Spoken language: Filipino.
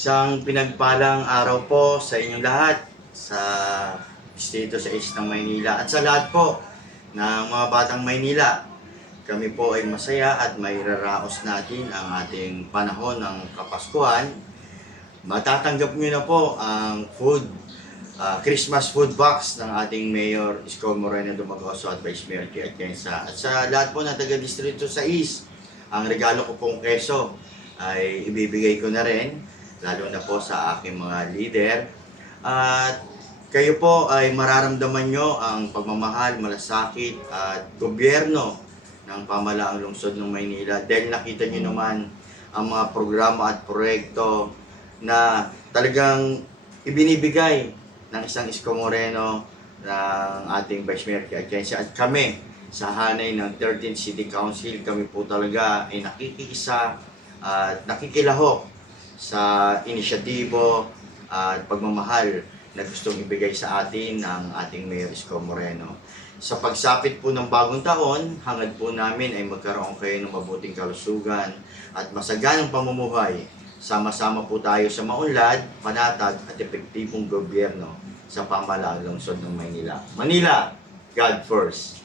Isang pinagpalang araw po sa inyong lahat sa dito sa East ng Maynila at sa lahat po ng mga batang Maynila. Kami po ay masaya at may raraos natin ang ating panahon ng Kapaskuhan. Matatanggap nyo na po ang Christmas food box ng ating Mayor Isko Moreno Dumagoso at Vice Mayor Kia Atienza. At sa lahat po ng taga-distrito sa East, ang regalo ko pong keso ay ibibigay ko na rin, lalo na po sa aking mga leader. At kayo po ay mararamdaman nyo ang pagmamahal, malasakit at gobyerno ng pamalaang lungsod ng Maynila dahil nakita nyo naman ang mga programa at proyekto na talagang ibinibigay ng isang Isko Moreno ng ating Vice Mayor Kia Atienza at kami sa hanay ng 13th City Council. Kami po talaga ay nakikiisa at nakikilahok sa inisyatibo at pagmamahal na gustong ibigay sa atin ng ating Mayor Isko Moreno. Sa pagsapit po ng bagong taon, hangad po namin ay magkaroon kayo ng mabuting kalusugan at masaganang pamumuhay. Sama-sama po tayo sa maunlad, panatag at epektibong gobyerno sa pamalaang lungsod ng Maynila. Manila, God first!